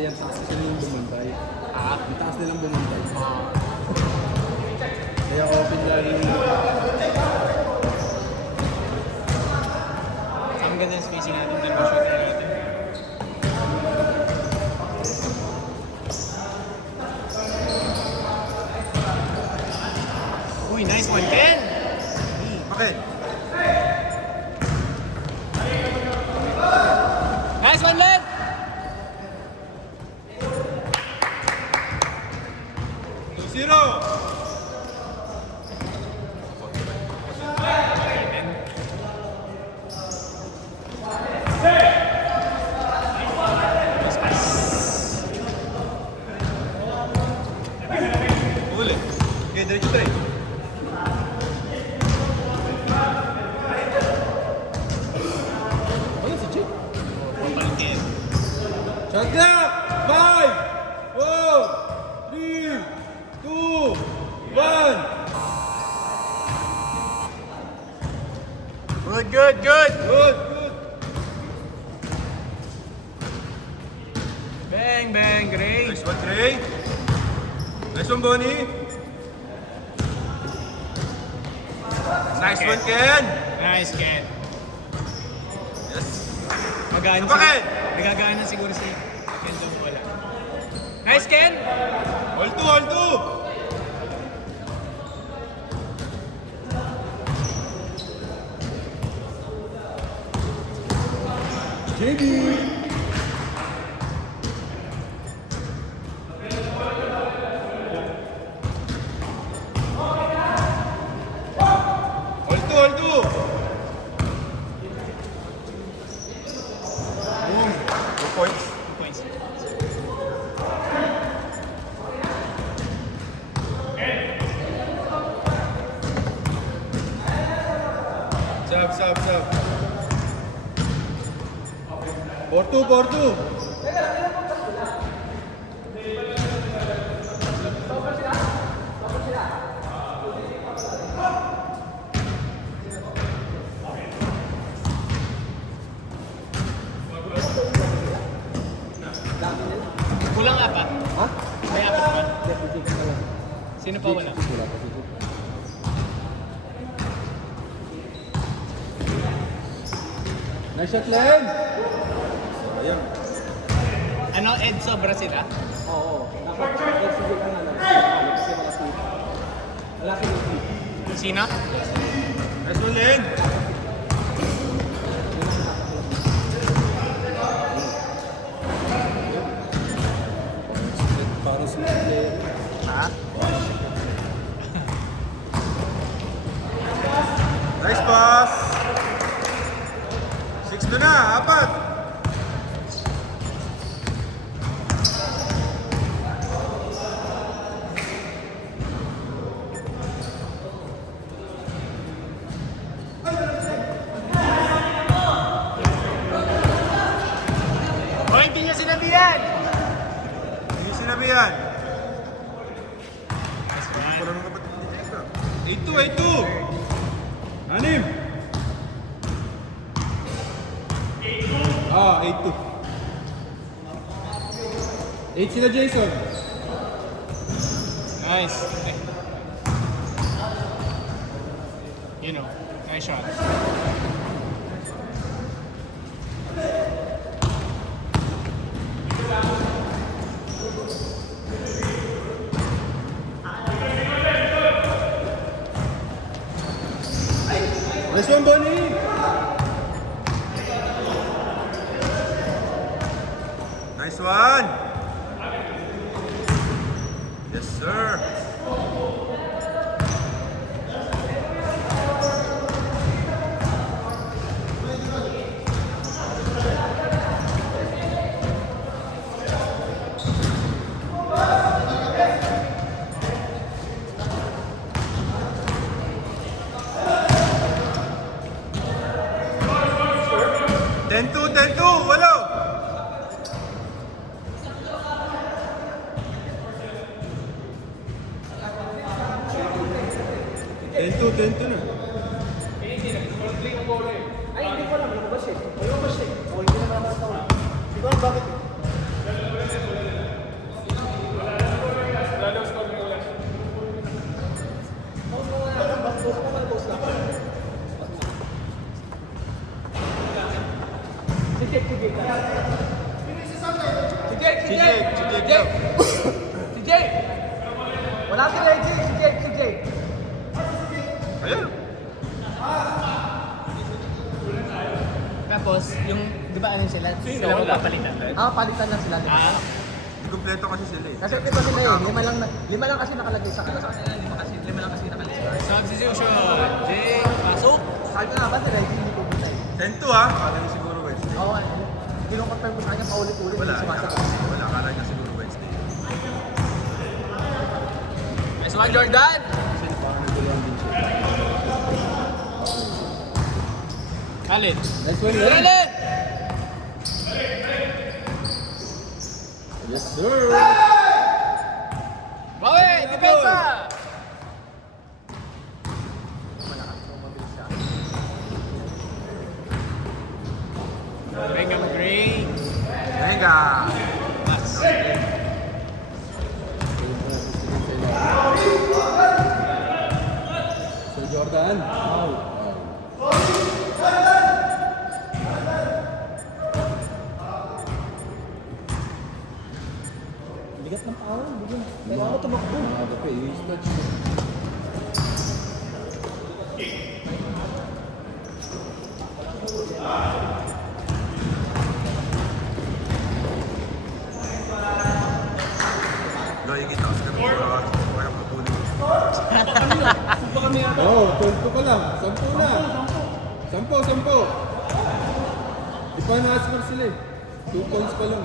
player sila kasi sila yung bumantay. Ang taas nilang bumantay. Kaya open lagi nila. Ang ganda yung spacing natin, dalawa shooter natin. Uy, nice one, Ken! Okay. Nice one, Len! Zero! Uli. Okay, diretso tayo. Ano si Chick? Paling Ken. Shot clock! 5, 4, 3, 2, 1. Good, good, good! Good, good. Bang, bang, Gray! Nice one, Trey. Nice one, Bonnie. Nice one, Ken. Nice, Ken. Yes. Magaan Apa, Ken? Nagagana siguro si Ken doon wala. Nice, Ken! All two, all two. JD. All two, all two. Boom. 2 points. 2 points. Sab, sab, sab. 4-2, 4-2. Kulang apat. Ha? May apat naman. Sino pa wala? Nice shot, Len! Ayan. Ano, Ed, sobra sila? Oo. Dapat sige ka na lang. Kasi malaki yung feet. Sino? Nice one, Len! Parang smart player. Ha? Nice pass! 6 na, apat! O, hindi niya sinabihan! Hindi sinabihan. Nice one. Parang mga kapatid ni Tekla. 8-2, 8-2! Anim! Ah, 8-2. 8 sila, Jason. Nice. Okay. You know, nice shot. Nice one, Bonnie! Nice one! Yes, sir! Walo! 10-2 na. Ay, hindi ko alam. Lumabas eh. Lumabas eh. O, hindi naman ako. Hindi ko alam bakit eh. Jake, si Jake. Si Jake. Si Jake. Wala si Reggie, si Jake. Ayun. Tapos, yung, di ba ano sila? Sila magpapalitan. Palitan lang sila. Ah, Kompleto kasi sila eh. Kasi ito sila eh, lima lang kasi nakalagay sa kanila. Lima lang kasi nakalagay. substitution. Jake, pasok. Sabi ko nga ba si Reggie hindi pupunta eh. 10-2 ha? Akala niya siguro Wednesday. Oo, kinukonfirm ko sa kanya paulit-ulit. Wala, Hindi sumasagot. wala. Akala niya siguro Wednesday. Nice one, Jordan. Kasi parang nagulong din siya. Alin. Nice one, Alin! Yes, sir! Bawi! Depensa! Beckham Gray. Venga! Sir Jordan. Bigat ng pao, bigyan. Kailangan mo tumakbo. Maaga pa eh, stretch. Loy, kita kasi kami mga walang kapunin. Oo, 12 pa lang. 10 na. 10. Di pa na-asmar sila eh. 2 points pa lang.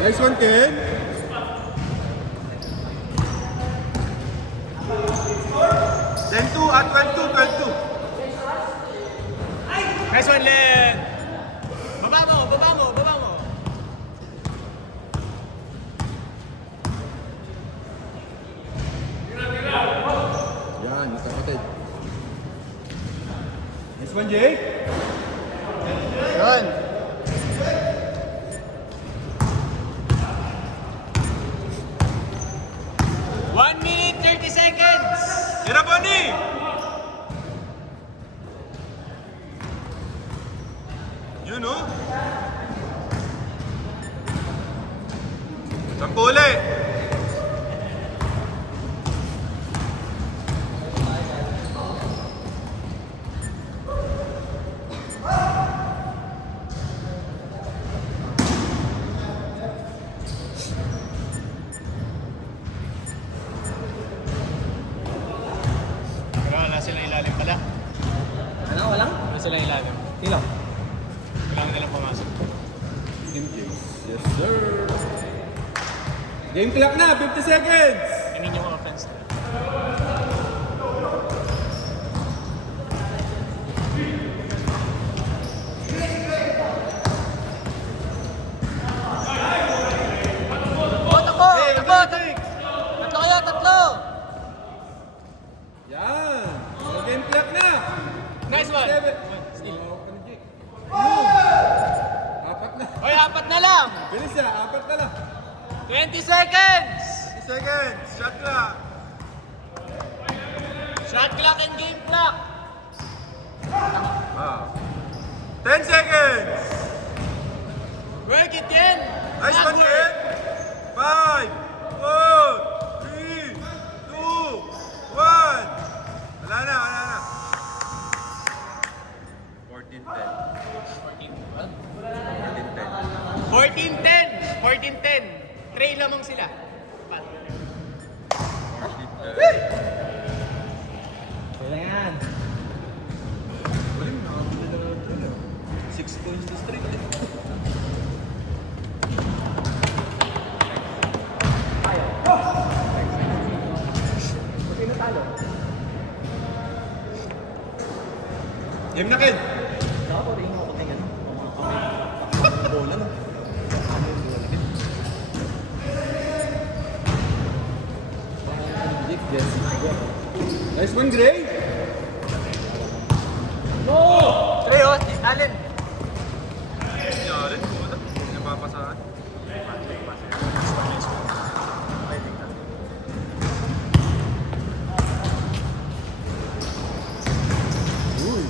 Nice one, Ken. At 12-2. Nice one, Len. Baba mo. Yan, nakapatid. Nice one, Jake. Yun. One minute, 30 seconds. Tira, Bonnie! Yun, oh. 10 ulit. Pero wala silang ilalim pala. Walang? Wala silang ilalim. Sino? Kailangan nilang pumasok. Team James. Yes, sir. Game clock na, 50 seconds. Yun yung offense nila. Takbo! Tatlo! Yan. Game clock na. Nice one. 7. Steal. Oh, ano, Jake? 4 na. Oy, 4 na lang. Bilis siya, 4 na lang. 20 seconds. 10 seconds. Shot clock. Shot clock and game clock. 10 seconds. Work it, Yen. Nice one, Ken. 5, 4, 3, 2, 1. Wala na. 14-10. 14-10. 14-10. Tray lamang sila. 14-10. Kailangan. Wala mo, nakabili na 6 points to straight. Sino talo? Game na, Ken. Ako rin ako tingnan. Bola na. Jake, yes. Nice one, Gray. Tray, oh. Alin. Nangyari, bola. Hindi napapasaan.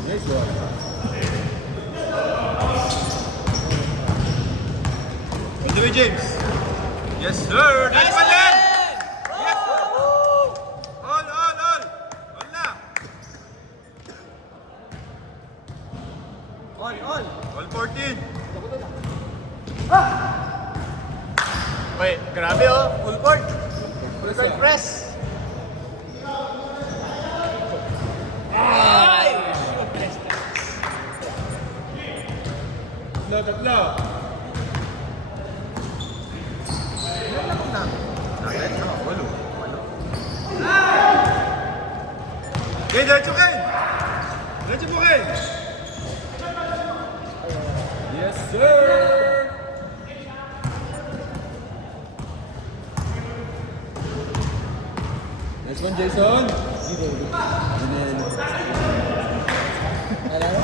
Nice one. James. Yes, sir. Nice one, Len. Yes. All. All na. On. All 14. Wait, grabe oh. Full court. Press Full ah. press. Ay! Shoot, press na. Tatlo. Natin, walo. Okay, diretso kayo. Diretso po kayo. Yes, sir! Nice one, Jason. And then, Ano?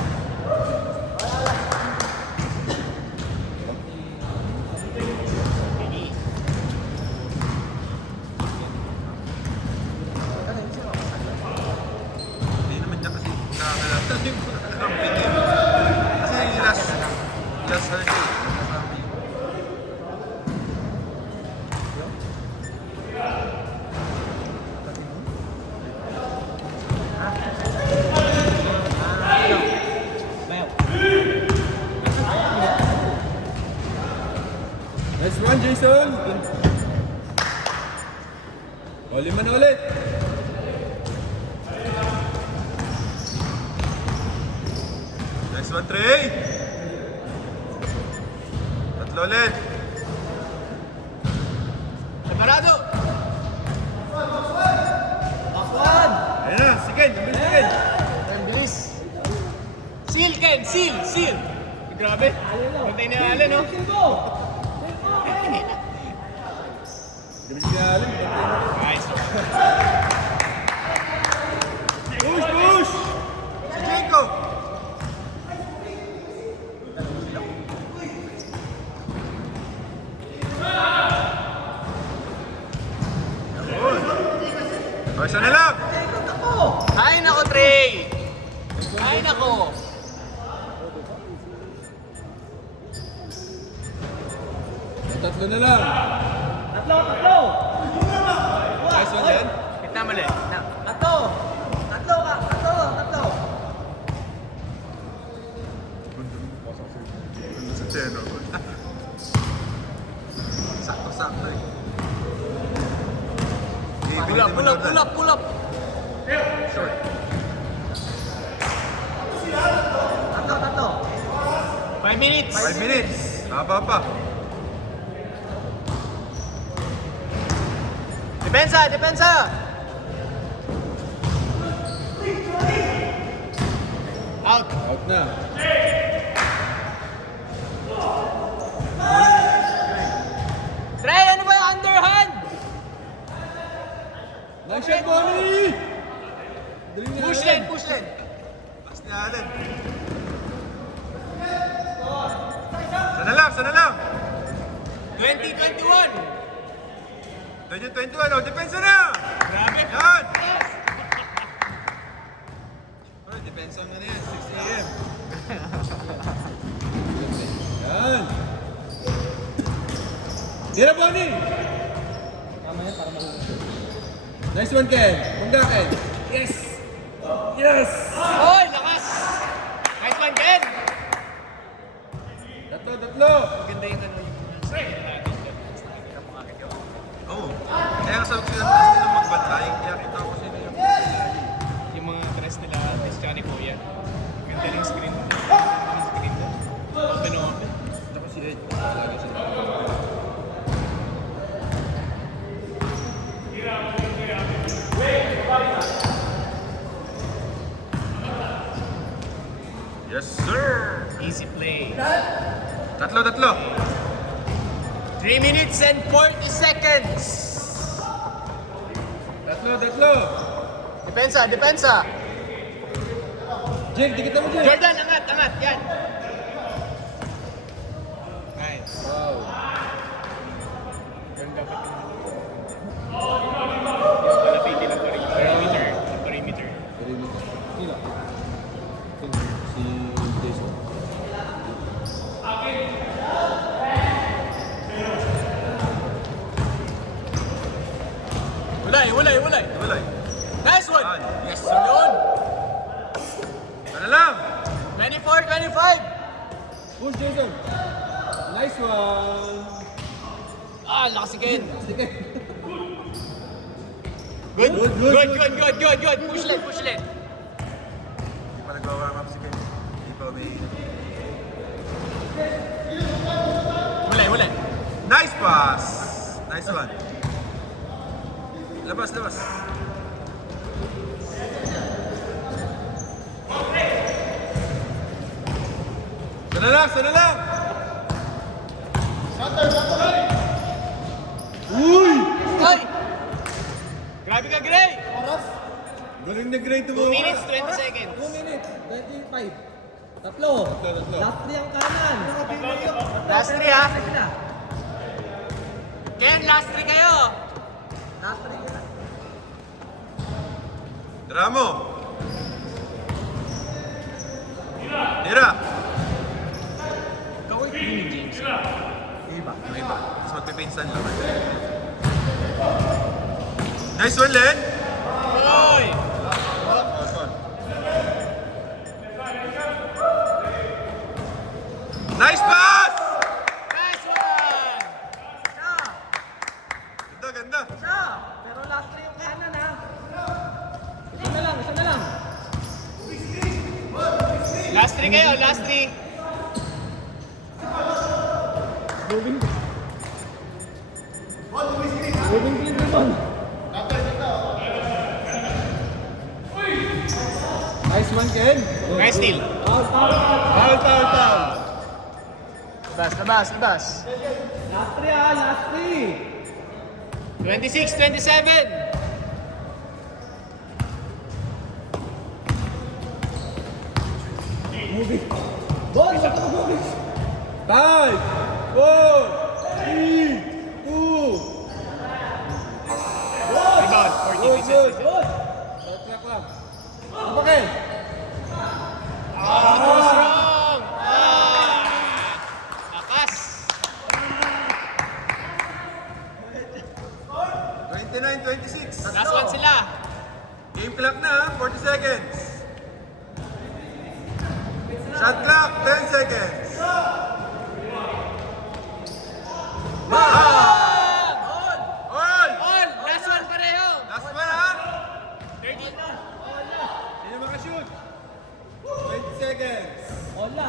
Hindi naman niya kasi nakakalata yung camping niya. Kasi yung last hurt eh. Nakakampi. Bayaw. nice one, Jason. O, 5 na ulit. Next one, Trey. Tatlo ulit. Separado. Bakwan! Ayun na, second. Second. Ang bilis. Seal, Ken. Seal. Grabe. Puntay na Allen, no? Gabi si Allen. Nice. Push! Si Jacob. O, isa na lang. Ay, nako, Trey. Ay, nako. Tatlo na lang. Tatlo! Nice one yan. Kita mali. Tatlo ka! Ano sa channel? Sakto eh. Pull up. Short. Tatlo! 5 minutes. 5 minutes. Haba pa. Depensa. Out. Out na. Trey, ano ba yung underhand? Nice shot, Bonnie! Galing na Push Allen. len. Pass ni Allen. Sana lang. 2021. 2021, o, depensa na! Grabe. Yan! Bro, depensa mo na yan, 6 a.m. Yan. Tira, Bonnie! Tama yan para mahulog. Nice one, Ken. Punga, Ken. Yes! Yes! Oy, lakas. Nice one, Ken. Tatlo. Ganda yung ano yung Oo. Kaya sa sila taas nila magbantay, kaya kita ko sila yung mga dress nila, Miss Johnny Kuya. Ganda yung screen. Open. Tsaka si Ed. Lagi sila. Yes, sir! Easy play. Tatlo. 3 minutes and 40 seconds. Tatlo. Depensa. Jake, dikit mo, Jake. Jordan, angat. Yan. Nice. Wow. Ganun dapat yung palapitin ang perimeter. Sino? Si Jason. 24, 25. Push, Jason. Nice one. Ah, lakas si Ken. Sige. Good, Good, good, good, good, good, good, good. Push ulit, push ulit. Hindi pa nag-warm up si Ken. Hindi pa may... Huli, huli. Nice pass! Nice one. Labas, labas. Sana lang, sana lang! Uy! Ay! Grabe ka, Gray! Galing na grade 2 minutes, 20 seconds. 2 minutes, 25. Tatlo. Tatlo. Last 3 ang kanan. Last 3 ha. Sila. Ken, last 3 kayo. Last 3 ka. Dramo! Tira! Ikaw ay ni James. Iba. Yung iba. Tapos magpipinsan lang. Nice one, Len! Oy! Nice pass! Nice one! Siya. Ganda, ganda. Siya. Pero last 3 yung kanan ha. Isa na lang, isa na lang. Last 3 kayo, last 3. Moving. Moving clean Rizon. Nice one, Ken. Nice steal. Out, out, out. Foul, foul, foul. Labas, labas, labas. Last 3 ha, last 3. 26, 27. Moving. Bon, wag ka moving. 5, 4, 3, 2. Rebound, 40 Good, pieces. good. Shot clock lang. Apa, Ken? Too strong! Akas! 29-26. Last one sila. Game clock na, 40 seconds. Shot clock, 10 seconds. All! All! Last one pareho! Last one, ha? 30 na. Sino makashoot? 20 seconds. Hola.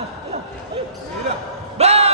Sino? Bang!